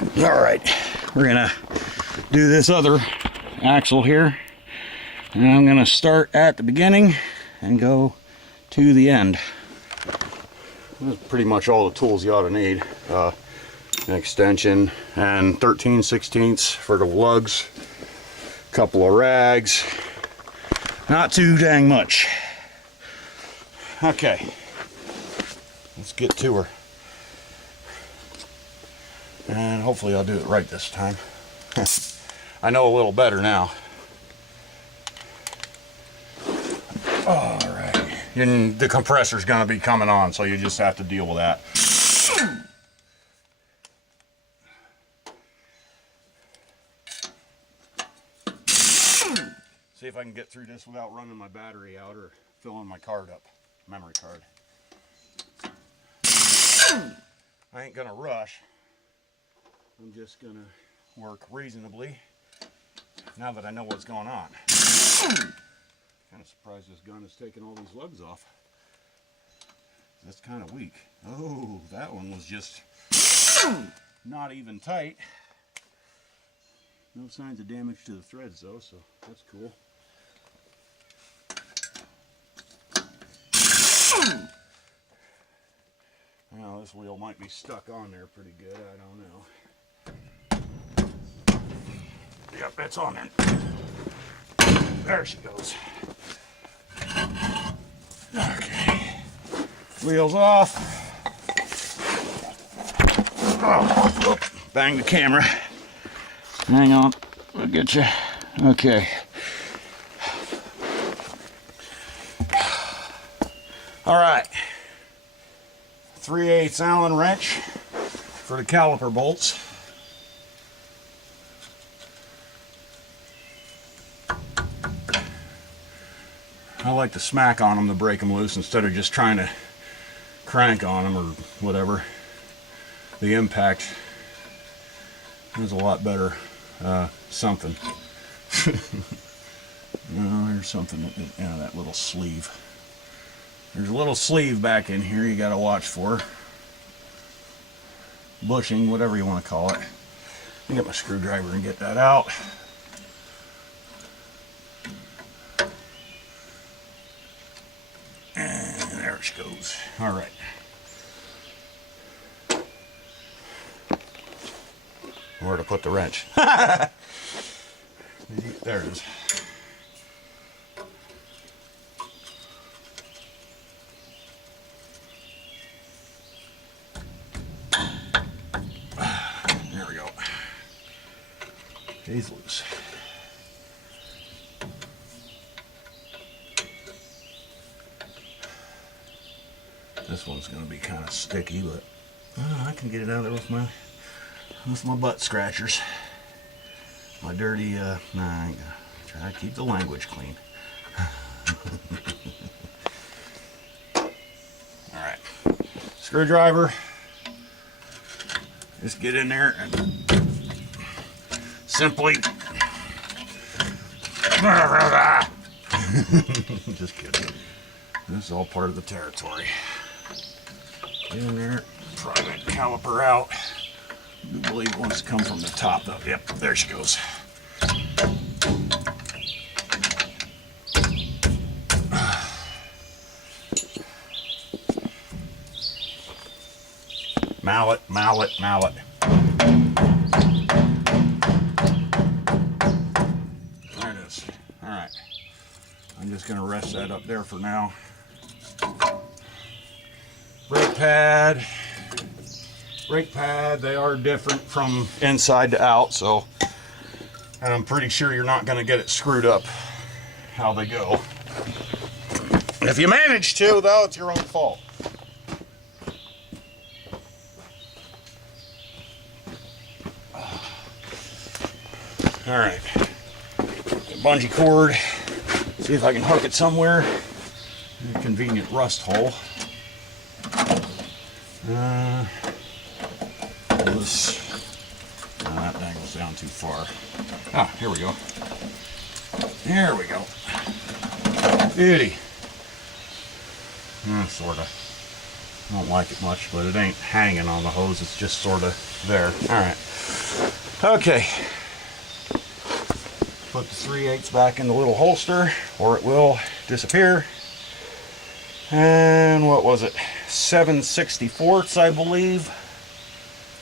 All right, we're gonna do this other axle here, and I'm gonna start at the beginning and go to the end. That's pretty much all the tools you ought to need. An extension and 13/16 for the lugs, a couple of rags, not too dang much. Okay, let's get to her. And hopefully I'll do it right this time. I know a little better now. All right. And the compressor's going to be coming on, so you just have to deal with that. See if I can get through this without running my battery out or filling my card up, memory card. I ain't going to rush. I'm just gonna work reasonably now that I know what's going on. Kind of surprised this gun is taking all these lugs off. That's kind of weak. Oh, that one was just not even tight. No signs of damage to the threads though, so that's cool. Now this wheel might be stuck on there pretty good, I don't know. Yep, it's on there. There she goes. Okay. Wheels off. Oh, bang the camera. Hang on, I'll get you. Okay. All right. 3/8 Allen wrench for the caliper bolts. I like to smack on them to break them loose instead of just trying to crank on them or whatever. The impact is a lot better. Something. No, there's something. Yeah, that little sleeve. There's a little sleeve back in here you got to watch for. Bushing, whatever you want to call it. I'll get my screwdriver and get that out. She goes. All right. Where to put the wrench? There it is. There we go. He's loose. This one's going to be kind of sticky, but I can get it out of there with my butt scratchers. My dirty, nah, I ain't gonna try to keep the language clean. Alright, screwdriver. Just get in there and simply just kidding. This is all part of the territory. Get in there, pry that caliper out. I do believe it wants to come from the top though. Yep, there she goes. Mallet, mallet, mallet. There it is. All right. I'm just going to rest that up there for now. Brake pad, they are different from inside to out, so, and I'm pretty sure you're not going to get it screwed up how they go. If you manage to, though, it's your own fault. All right, bungee cord, see if I can hook it somewhere. A convenient rust hole. That dangles down too far. Ah, here we go. There we go. Beauty. Sorta. I don't like it much, but it ain't hanging on the hose. It's just sorta there. All right. Okay. Put the 3/8 back in the little holster or it will disappear. And what was it? 7/64, I believe,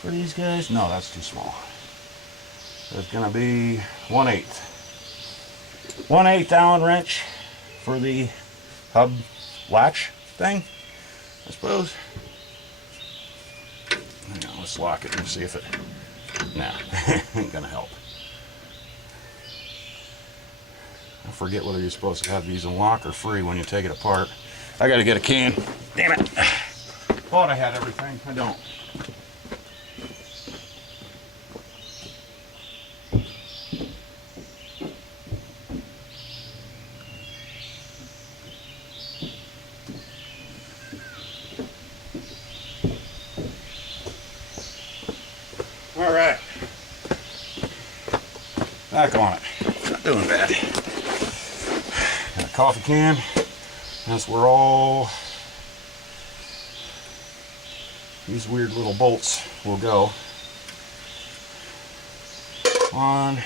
for these guys. No, that's too small. It's gonna be 1/8. 1/8 Allen wrench for the hub latch thing, I suppose. Hang on, let's lock it and see if it. Nah, ain't gonna help. I forget whether you're supposed to have these in lock or free when you take it apart. I gotta get a can. Damn it. Thought I had everything. I don't. All right. Back on it. Not doing bad. Got a coffee can. That's where all these weird little bolts will go. One.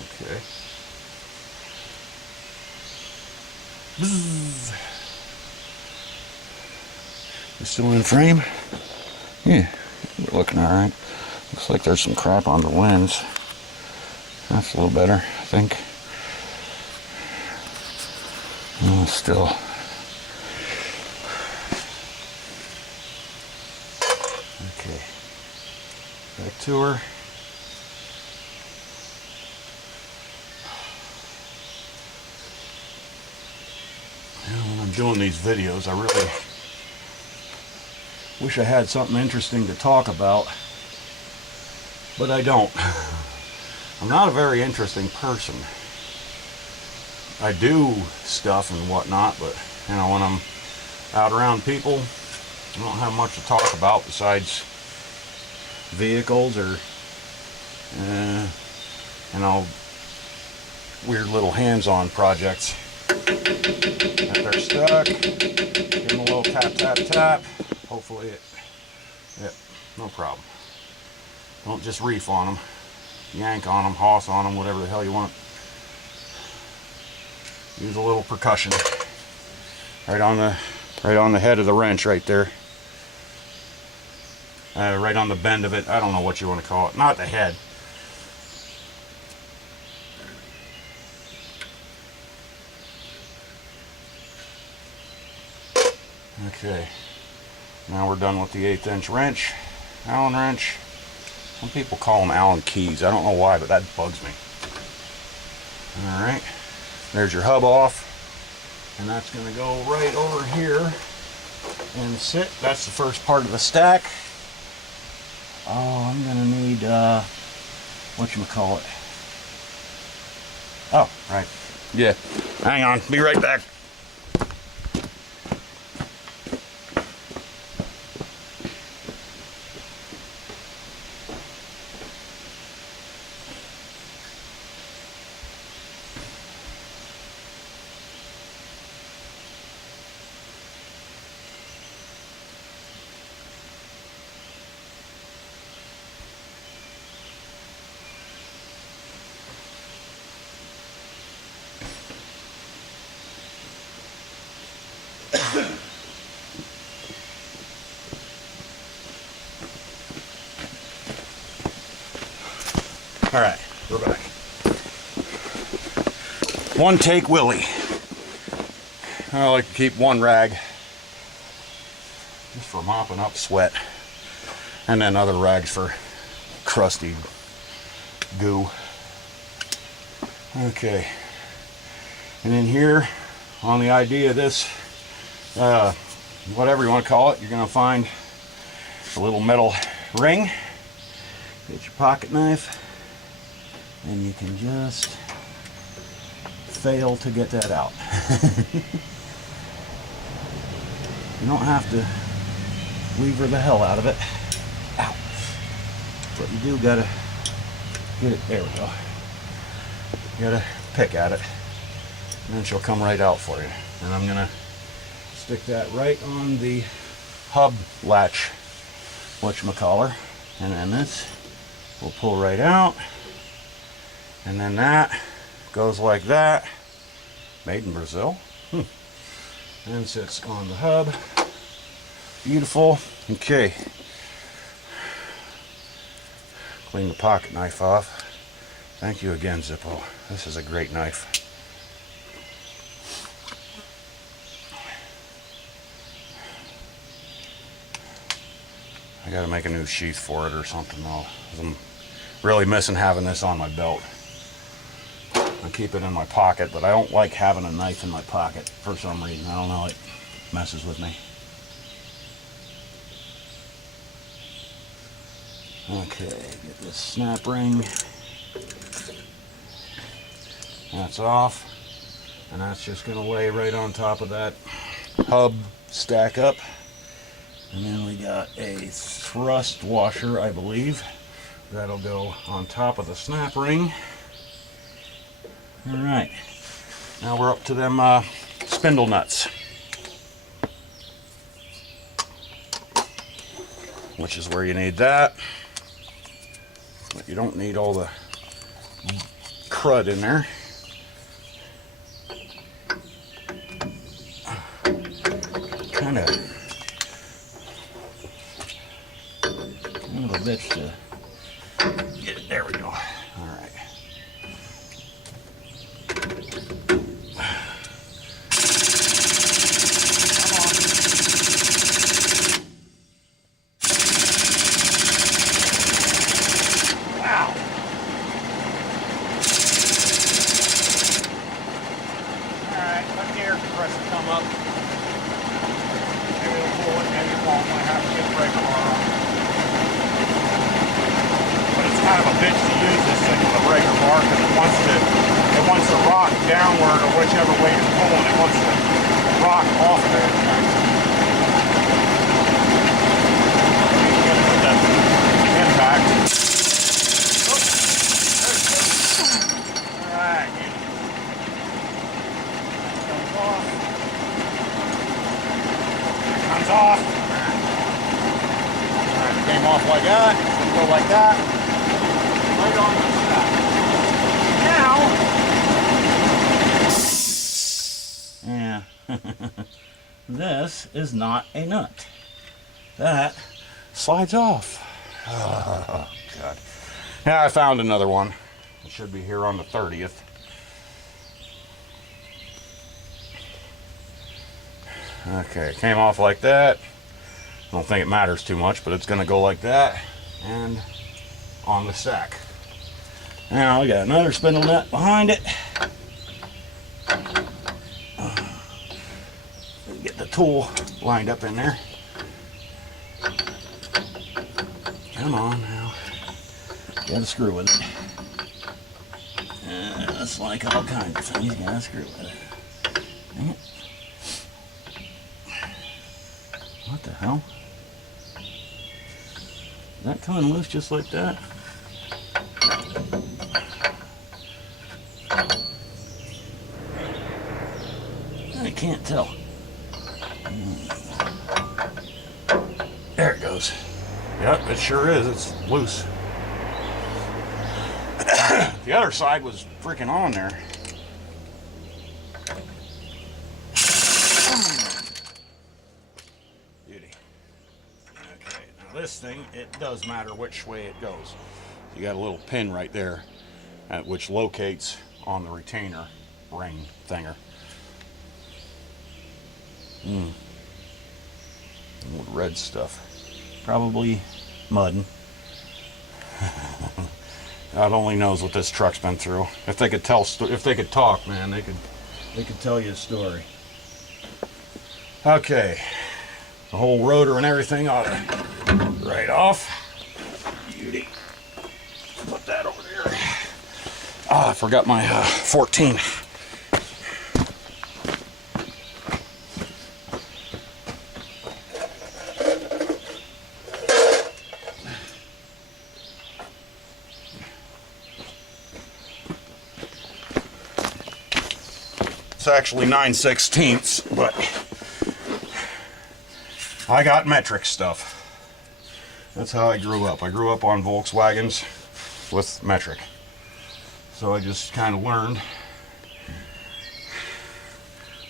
Okay. Bzzz. You still in frame? Yeah, we're looking all right. Looks like there's some crap on the lens. That's a little better, I think. Oh, still. Okay. Back to her. When I'm doing these videos, I really wish I had something interesting to talk about, but I don't. I'm not a very interesting person. I do stuff and whatnot, but you know, when I'm out around people, I don't have much to talk about besides vehicles or you know, weird little hands-on projects. If they're stuck, give them a little tap, tap, tap. Hopefully no problem. Don't just reef on them, yank on them, hoss on them, whatever the hell you want. Use a little percussion right on the head of the wrench right there. Right on the bend of it. I don't know what you want to call it. Not the head. Okay. Now we're done with the 1/8 inch wrench. Allen wrench. Some people call them Allen keys. I don't know why, but that bugs me. Alright. There's your hub off. And that's going to go right over here and sit. That's the first part of the stack. Oh, I'm going to need, whatchamacallit. Oh, right. Yeah. Hang on. Be right back. All right, we're back. One take Willie. I like to keep one rag just for mopping up sweat, and then other rags for crusty goo. Okay, and in here, on the idea of this, whatever you want to call it, you're going to find a little metal ring. Get your pocket knife, and you can just fail to get that out. You don't have to lever the hell out of it. Ow. But you do gotta get it. There we go. You gotta pick at it, and then she'll come right out for you. And I'm gonna stick that right on the hub latch whatchamacallit, and then this will pull right out, and then that goes like that. Made in Brazil. And sits on the hub. Beautiful. Okay. Clean the pocket knife off. Thank you again, Zippo. This is a great knife. I gotta make a new sheath for it or something though. I'm really missing having this on my belt. I keep it in my pocket, but I don't like having a knife in my pocket for some reason. I don't know, it messes with me. Okay, get this snap ring. That's off. And that's just gonna lay right on top of that hub stack up. And then we got a thrust washer, I believe. That'll go on top of the snap ring. All right, now we're up to them spindle nuts, which is where you need that, but you don't need all the crud in there. Kind of a bitch to get it. There we go. All right. Downward or whichever way you're pulling, it wants to rock off there. Put that impact. Alright. Comes off. Comes off. Alright, came off like that. Go like that. Right on the stack. Now, yeah, this is not a nut. That slides off. Oh, God. Now I found another one. It should be here on the 30th. Okay, it came off like that. I don't think it matters too much, but it's going to go like that and on the stack. Now we got another spindle nut behind it. Get the tool lined up in there. Come on now. Gotta screw with it. It's like all kinds of things. Gotta screw with it. Dang it. What the hell? Is that coming loose just like that? I can't tell. There it goes. Yep, it sure is. It's loose. The other side was freaking on there. Beauty. Okay, now this thing, it does matter which way it goes. You got a little pin right there, which locates on the retainer ring thinger. Old red stuff. Probably mudding. God only knows what this truck's been through. If they could tell, if they could talk, man, they could tell you a story. Okay, the whole rotor and everything ought to right off. Beauty. Put that over there. Ah, I forgot my 14. It's actually 9/16, but I got metric stuff. That's how I grew up. I grew up on Volkswagens with metric. So I just kind of learned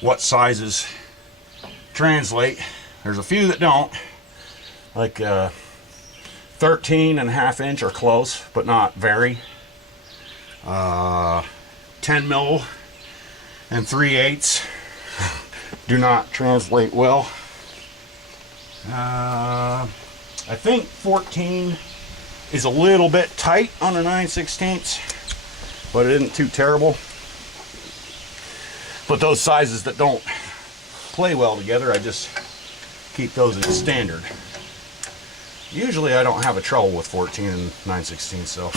what sizes translate. There's a few that don't, like 13.5 inch are close, but not very. 10 mil and 3/8 do not translate well. I think 14 is a little bit tight on a 9/16, but it isn't too terrible. But those sizes that don't play well together, I just keep those as standard. Usually I don't have a trouble with 14 and 9/16, so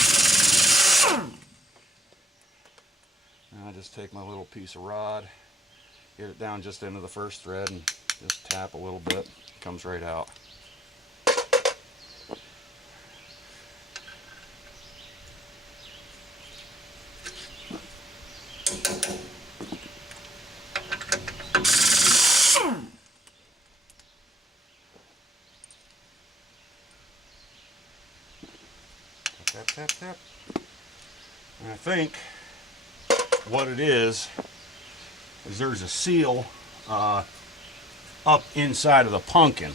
I just take my little piece of rod, get it down just into the first thread, and just tap a little bit. It comes right out. Tap, tap, tap. And I think what it is there's a seal up inside of the pumpkin.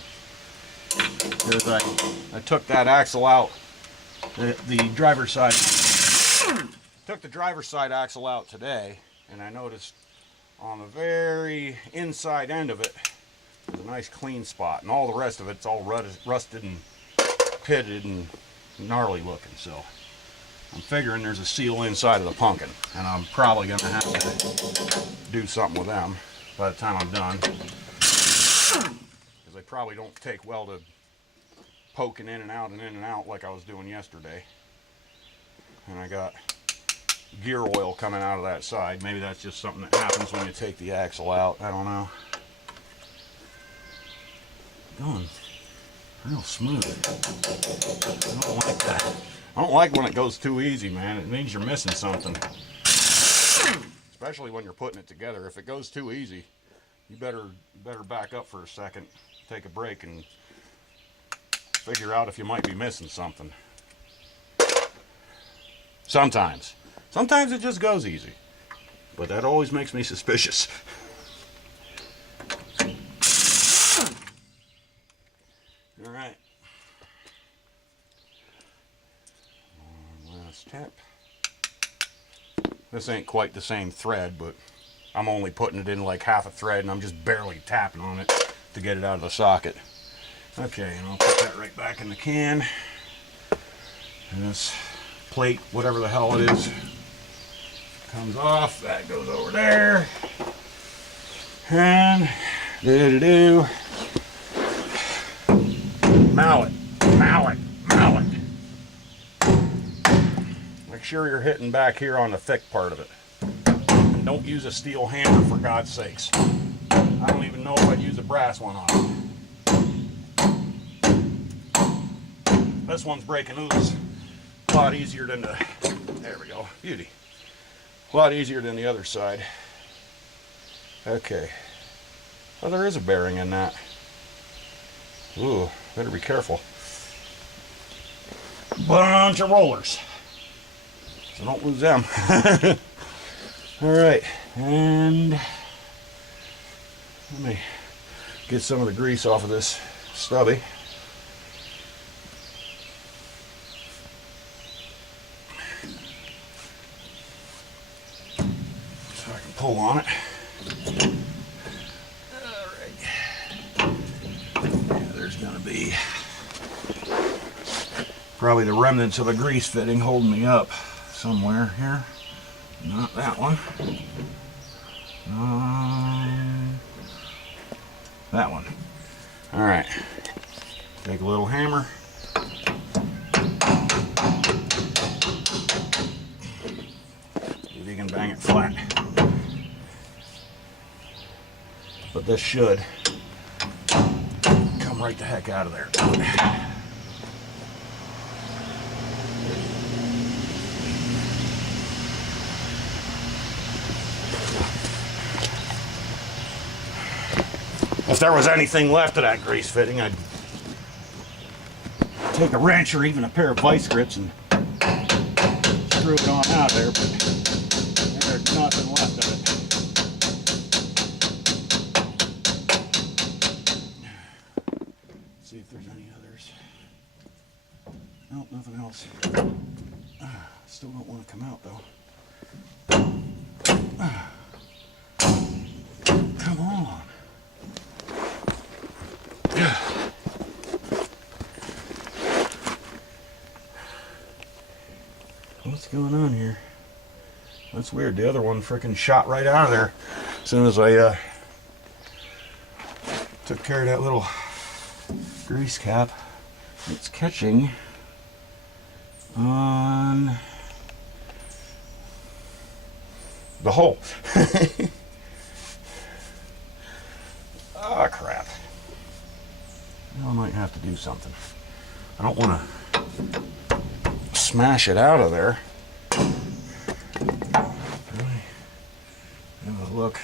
Because I took that axle out, the driver's side, took the driver's side axle out today, and I noticed on the very inside end of it, there's a nice clean spot, and all the rest of it's all rusted and pitted and gnarly looking. So I'm figuring there's a seal inside of the pumpkin, and I'm probably going to have to do something with them by the time I'm done, because they probably don't take well to poking in and out like I was doing yesterday. And I got gear oil coming out of that side. Maybe that's just something that happens when you take the axle out. I don't know. Going real smooth. I don't like that. I don't like when it goes too easy, man. It means you're missing something. Especially when you're putting it together. If it goes too easy, you better back up for a second, take a break, and figure out if you might be missing something. Sometimes. Sometimes it just goes easy. But that always makes me suspicious. Alright. Last tap. This ain't quite the same thread, but I'm only putting it in like half a thread, and I'm just barely tapping on it to get it out of the socket. Okay, and I'll put that right back in the can. And this plate, whatever the hell it is, comes off. That goes over there. And mallet. Make sure you're hitting back here on the thick part of it. And don't use a steel hammer, for God's sakes. I don't even know if I'd use a brass one on it. This one's breaking loose a lot easier than the, there we go, beauty. A lot easier than the other side. Okay. Oh, there is a bearing in that. Ooh, better be careful. Bunch of rollers. So don't lose them. Alright, and let me get some of the grease off of this stubby. So I can pull on it. Alright. Yeah, there's going to be probably the remnants of a grease fitting holding me up somewhere here. Not that one. That one. Alright. Take a little hammer. See if you can bang it flat. But this should come right the heck out of there. If there was anything left of that grease fitting, I'd take a wrench or even a pair of vice grips and screw it on out of there, but there's nothing left of it. Let's see if there's any others. Nope, nothing else. Still don't want to come out though. Come on. What's going on here? That's weird. The other one frickin' shot right out of there as soon as I took care of that little grease cap. It's catching on the hole. Oh crap. Now I might have to do something. I don't want to smash it out of there. Really have a look.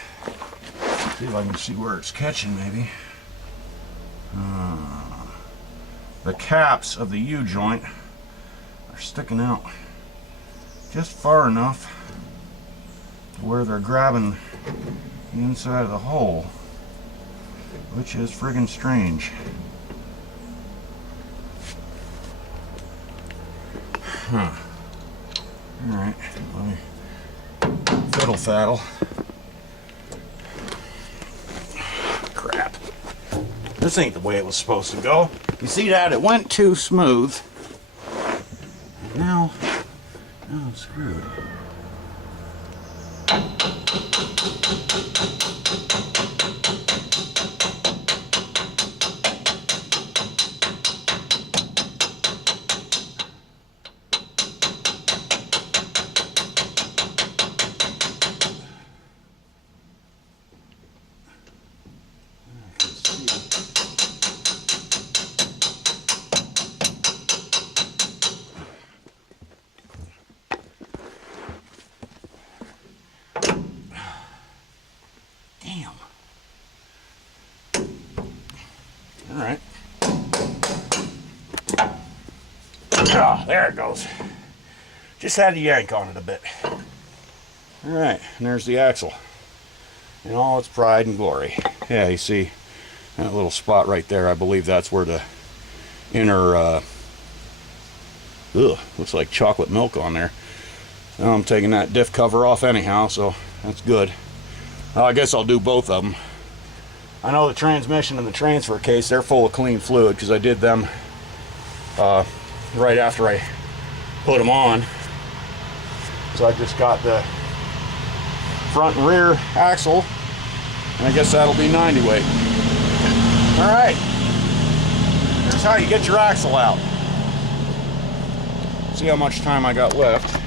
See if I can see where it's catching maybe. The caps of the U-joint are sticking out just far enough to where they're grabbing the inside of the hole, which is friggin' strange. Huh. Alright, let me fiddle faddle. Crap. This ain't the way it was supposed to go. You see that? It went too smooth. And now I'm screwed. Alright. Oh, there it goes. Just had to yank on it a bit. Alright, and there's the axle in all its pride and glory. Yeah, you see that little spot right there. I believe that's where the inner looks like chocolate milk on there. Now I'm taking that diff cover off anyhow, so that's good. I guess I'll do both of them. I know the transmission and the transfer case, they're full of clean fluid because I did them right after I put them on. So I just got the front and rear axle, and I guess that'll be 90 weight. Alright, here's how you get your axle out. See how much time I got left.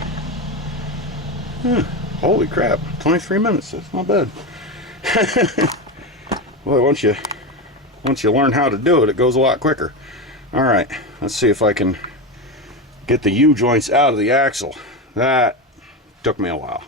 Holy crap, 23 minutes, that's not bad. Boy, once you learn how to do it, it goes a lot quicker. Alright, let's see if I can get the U-joints out of the axle. That took me a while.